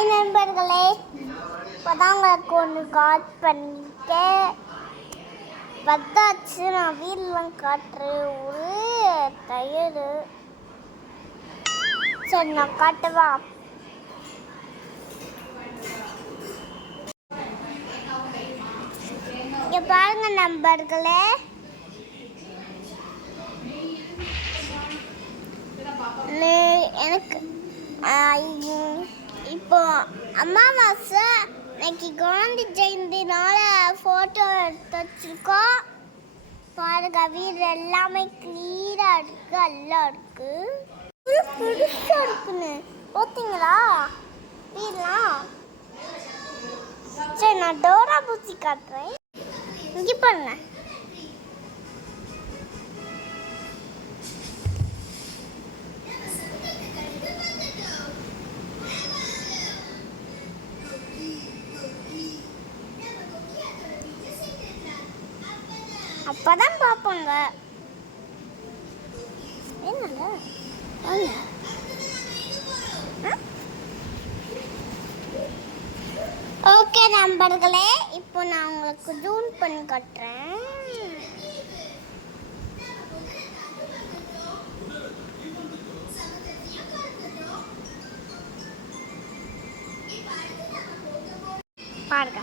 Hi நண்பர்களே, இப்போதான் உங்களுக்கு ஒன்று கால் பண்ணிட்டு வந்தாச்சு. நான் வீடெலாம் காட்டுறேன். ஒரு டயரு. சரி, நான் காட்டுவா. இங்கே பாருங்க நண்பர்களே, எனக்கு இப்போ அமாவாசை, இன்னைக்கு காந்தி ஜெயந்தினால ஃபோட்டோ எடுத்து வச்சுருக்கோம். பாருங்க, வீடு எல்லாமே கிளீனாக இருக்கு, எல்லாம் இருக்கு, புதுசாக இருக்குன்னு பார்த்தீங்களா வீடெலாம். சரி, நான் டோரா பூச்சி காட்டுறேன். இங்கே பாருங்க. அப்பதான் பார்ப்போங்க. என்னங்க ஓகே நண்பர்களே, இப்போ நான் உங்களுக்கு ஜூம் பண்ணி காட்டுறேன். பாருங்க.